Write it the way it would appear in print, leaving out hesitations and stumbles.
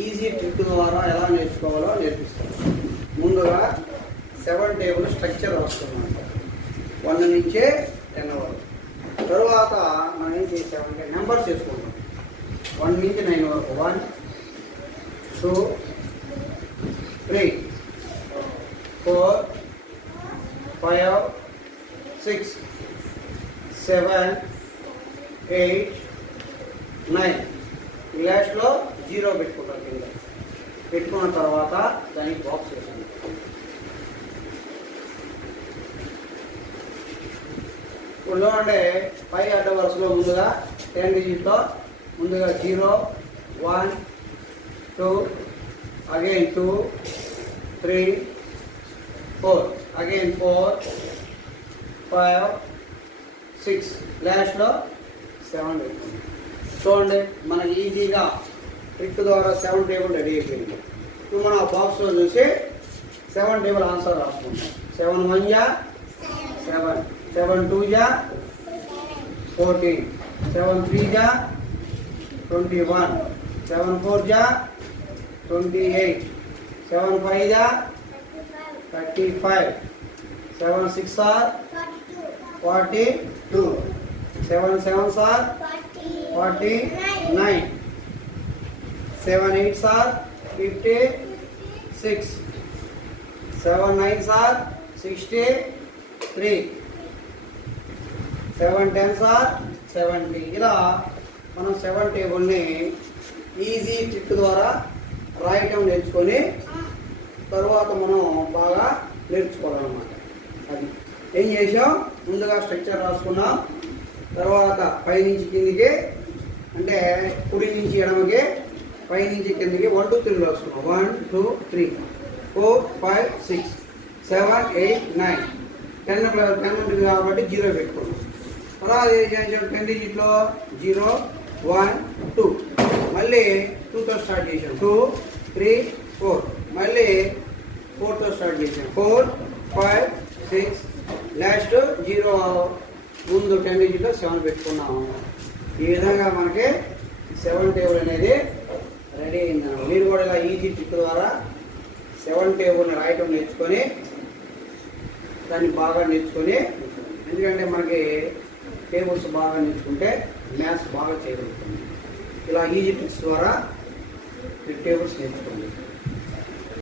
Easy trick ద్వారా ఎలా నేర్చుకోవాలో నేర్పిస్తాను. ముందుగా 7 టేబుల్ స్ట్రక్చర్ రాస్తున్నాం 1 నుంచే 10 వరకు. తరువాత మనం ఏం చేసామంటే నెంబర్స్ చేసుకుంటాం 1 నుంచి 9 వరకు. 1 2 3 4 5 6 7 8 9. ఈ లాస్ట్లో 0 పెట్టుకుంటాం. కింద పెట్టుకున్న తర్వాత దానికి బాక్స్ వేసుకుంటాం. ఇప్పుడు అంటే పై అడ్డ వరుసలో ముందుగా 10 డిజిట్లో ముందుగా 0 1 2 అగైన్ 2 3 4 అగైన్ 4 5 6 లాస్ట్లో 7 పెట్టుకుంటాం. చూడండి మనకి ఈజీగా ట్రిక్ ద్వారా 7 టేబుల్ రెడీ అయిపోయింది. ఇప్పుడు మనం ఆ బాక్స్లో చూసి 7 టేబుల్ ఆన్సర్ రాసుకుంటాం. 7 1 జా 7, 7 2 జా 14, 7 3 జా 21, 7 4 జా 28, 7 5 జా 35, 7 6 are 42, 7 7 are 49, 7 8 are 56, 7 9 are 63, 7 10 are 70. ఇలా మనం 7 టేబుల్ని ఈజీ ట్రిక్ ద్వారా రాయటం నేర్చుకొని తర్వాత మనం బాగా నేర్చుకోవాలన్నమాట. అది ఏం చేసాం, ముందుగా స్ట్రక్చర్ రాసుకున్నాం. తర్వాత పై నుంచి కిందికి అంటే కుడి నుంచి ఎడమకి పై నుంచి కిందకి 1 2 3 రాసుకున్నాం. 1 2 3 4 5 6 7 8 9 10 ఉంటుంది కాబట్టి 0 పెట్టుకున్నాం. తర్వాత ఏం చేసాం 10 డిజిట్లో 0 1 2 మళ్ళీ 2తో స్టార్ట్ చేసాం. 2 3 4 మళ్ళీ 4తో స్టార్ట్ చేసాం. 4 5 6 లాస్ట్ 0 ముందు 10 డిజిట్లో 7 పెట్టుకున్నాము. ఈ విధంగా మనకి 7 టేబుల్ అనేది రెడీ అయిందన్నమాట. మీరు కూడా ఇలా ఈజీ ట్రిక్ ద్వారా 7 టేబుల్ని రాయటం నేర్చుకొని దాన్ని బాగా నేర్చుకొని, ఎందుకంటే మనకి టేబుల్స్ బాగా నేర్చుకుంటే మ్యాథ్స్ బాగా చేయగలుగుతుంది. ఇలా ఈజీ ట్రిక్స్ ద్వారా టేబుల్స్ నేర్చుకోండి.